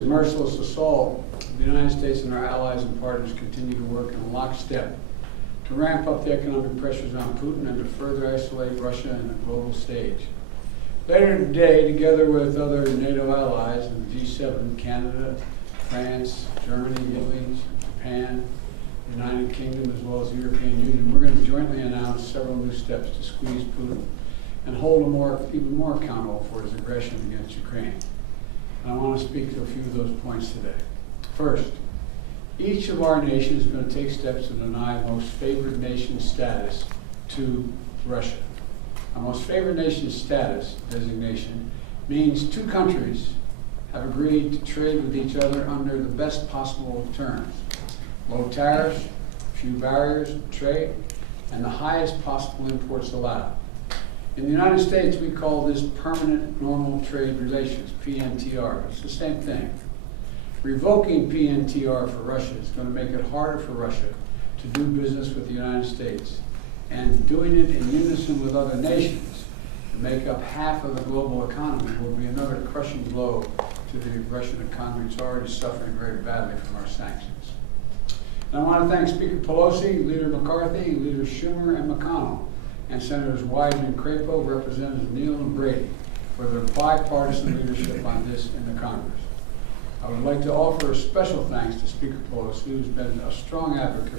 Merciless assault, the United States and our allies and partners continue to work in lockstep to ramp up the economic pressures on Putin and to further isolate Russia in the global stage. Later today, together with other NATO allies and the G7, Canada, France, Germany, Italy, Japan, the United Kingdom, as well as the European Union, we're going to jointly announce several new steps to squeeze Putin and hold him even more accountable for his aggression against Ukraine. I want to speak to a few of those points today. First, each of our nations is going to take steps to deny most favored nation status to Russia. A most favored nation status designation means two countries have agreed to trade with each other under the best possible terms. Low tariffs, few barriers to trade, and the highest possible imports allowed. In the United States, we call this permanent normal trade relations, PNTR. It's the same thing. Revoking PNTR for Russia is going to make it harder for Russia to do business with the United States. And doing it in unison with other nations to make up half of the global economy will be another crushing blow to the Russian economy. It's already suffering very badly from our sanctions. And I want to thank Speaker Pelosi, Leader McCarthy, Leaders Schumer and McConnell, and Senators Wyden and Crapo, Representatives Neal and Brady, for their bipartisan leadership on this in the Congress. I would like to offer a special thanks to Speaker Pelosi, who's been a strong advocate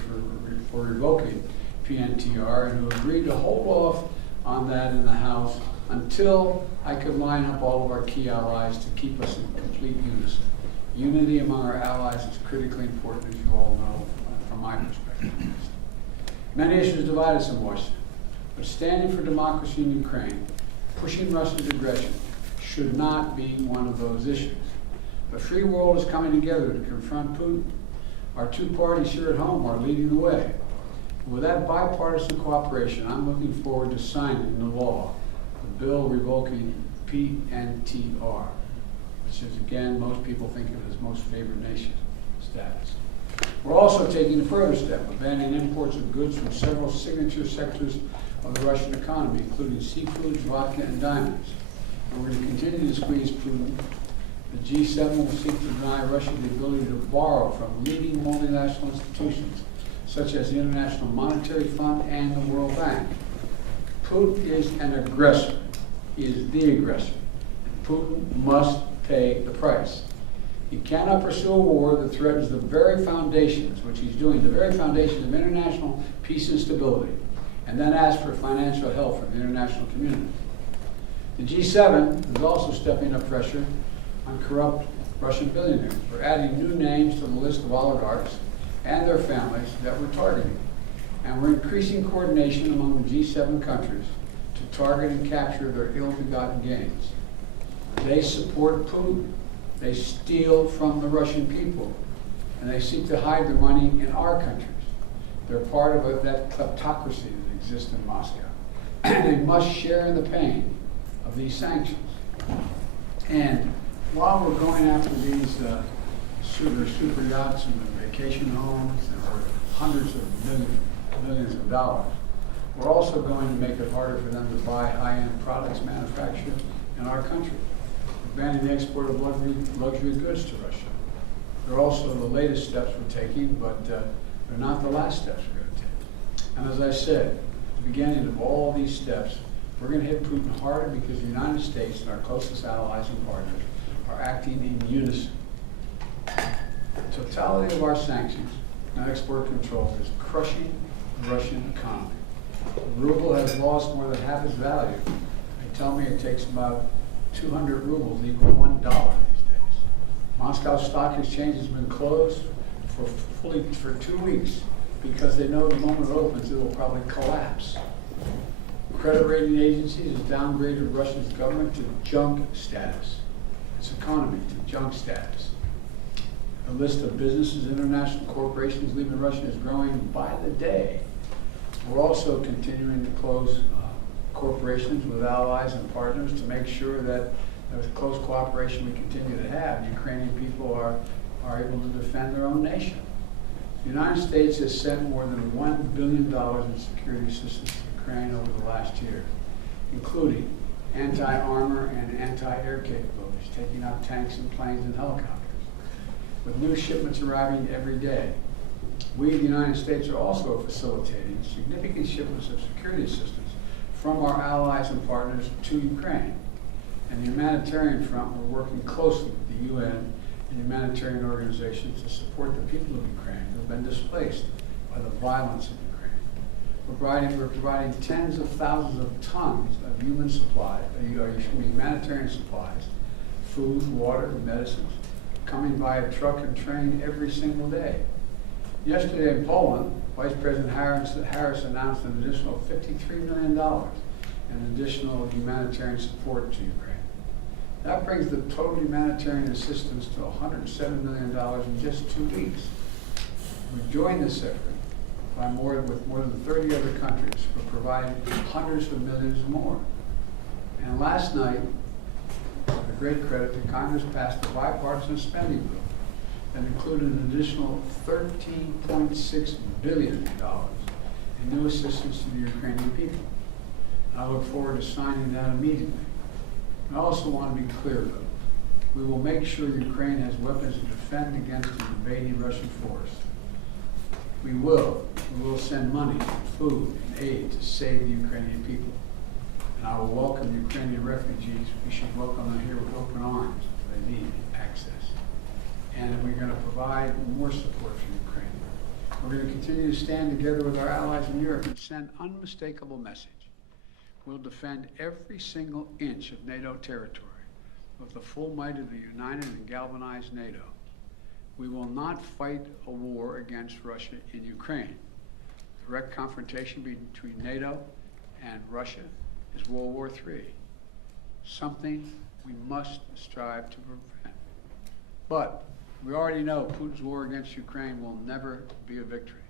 for revoking PNTR and who agreed to hold off on that in the House until I could line up all of our key allies to keep us in complete unison. Unity among our allies is critically important, as you all know, from my perspective. Many issues divide us in Washington. But standing for democracy in Ukraine, pushing Russia's aggression, should not be one of those issues. The free world is coming together to confront Putin. Our two parties here at home are leading the way. And with that bipartisan cooperation, I'm looking forward to signing into law the bill revoking PNTR, which is, again, most people think of it as most favored nation status. We're also taking a further step of banning imports of goods from several signature sectors of the Russian economy, including seafood, vodka, and diamonds. And we're going to continue to squeeze Putin. The G7 will seek to deny Russia the ability to borrow from leading multinational institutions, such as the International Monetary Fund and the World Bank. Putin is an aggressor. He is the aggressor. And Putin must pay the price. He cannot pursue a war that threatens the very foundations, which he's doing, the very foundations of international peace and stability, and then ask for financial help from the international community. The G7 is also stepping up pressure on corrupt Russian billionaires. We're adding new names to the list of oligarchs and their families that we're targeting. And we're increasing coordination among the G7 countries to target and capture their ill-begotten gains. They support Putin. They steal from the Russian people, and they seek to hide their money in our countries. They're part of that kleptocracy that exists in Moscow. They must share in the pain of these sanctions. And while we're going after these super yachts and vacation homes and for hundreds of millions of dollars, we're also going to make it harder for them to buy high-end products manufactured in our country. We're banning the export of luxury goods to Russia. They're also the latest steps we're taking, but they're not the last steps we're going to take. And as I said, at the beginning of all these steps, we're going to hit Putin harder because the United States and our closest allies and partners are acting in unison. The totality of our sanctions and export controls is crushing the Russian economy. The ruble has lost more than half its value. They tell me it takes about 200 rubles equal $1 these days. Moscow Stock Exchange has been closed for 2 weeks because they know the moment it opens, it will probably collapse. Credit rating agencies have downgraded Russia's government to junk status, its economy to junk status. The list of businesses, international corporations leaving Russia is growing by the day. We're also continuing to close corporations with allies and partners to make sure that with close cooperation we continue to have, Ukrainian people are able to defend their own nation. The United States has sent more than $1 billion in security assistance to Ukraine over the last year, including anti-armor and anti-air capabilities, taking out tanks and planes and helicopters. with new shipments arriving every day. We, the United States, are also facilitating significant shipments of security assistance from our allies and partners to Ukraine. And the humanitarian front, we're working closely with the UN and humanitarian organizations to support the people of Ukraine who have been displaced by the violence in Ukraine. We're providing tens of thousands of tons of humanitarian supplies, food, water, and medicines, coming via truck and train every single day. Yesterday in Poland, Vice President Harris announced an additional $53 million in additional humanitarian support to Ukraine. That brings the total humanitarian assistance to $107 million in just 2 weeks. We've joined this effort with more than 30 other countries who are providing hundreds of millions more. And last night, with a great credit, the Congress passed a bipartisan spending bill that included an additional $13.6 billion in new assistance to the Ukrainian people. I look forward to signing that immediately. I also want to be clear, though. We will make sure Ukraine has weapons to defend against the invading Russian force. We will send money, food, and aid to save the Ukrainian people. And I will welcome Ukrainian refugees. We should welcome them here with open arms if they need access. And we're going to provide more support for Ukraine. We're going to continue to stand together with our allies in Europe and send unmistakable message. We'll defend every single inch of NATO territory with the full might of the united and galvanized NATO. We will not fight a war against Russia in Ukraine. Direct confrontation between NATO and Russia is World War III, something we must strive to prevent. But we already know Putin's war against Ukraine will never be a victory.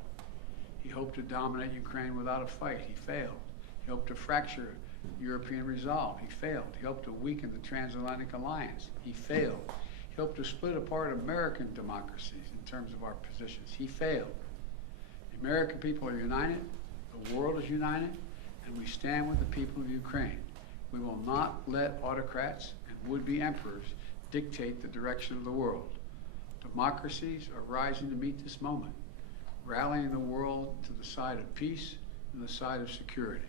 He hoped to dominate Ukraine without a fight. He failed. He hoped to fracture European resolve. He failed. He hoped to weaken the transatlantic alliance. He failed. He hoped to split apart American democracies in terms of our positions. He failed. The American people are united. The world is united. And we stand with the people of Ukraine. We will not let autocrats and would-be emperors dictate the direction of the world. Democracies are rising to meet this moment, rallying the world to the side of peace and the side of security.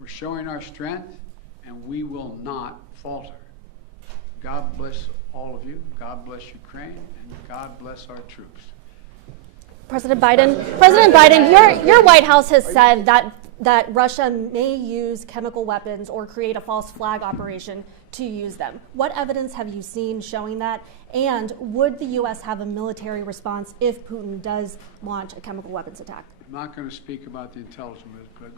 We're showing our strength, and we will not falter. God bless all of you. God bless Ukraine, and God bless our troops. President Biden, your White House has said that Russia may use chemical weapons or create a false flag operation to use them. What evidence have you seen showing that? And would the U.S. have a military response if Putin does launch a chemical weapons attack? I'm not going to speak about the intelligence, but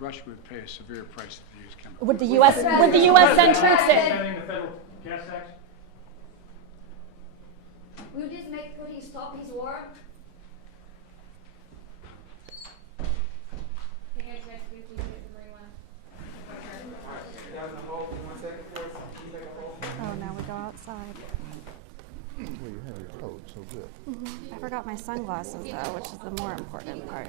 Russia would pay a severe price if they use chemical weapons. Would the U.S. send troops in? Sending the federal gas tax? Will this make Putin stop his war? Oh, now we go outside. Well, you have your coat, so good. I forgot my sunglasses though, which is the more important part.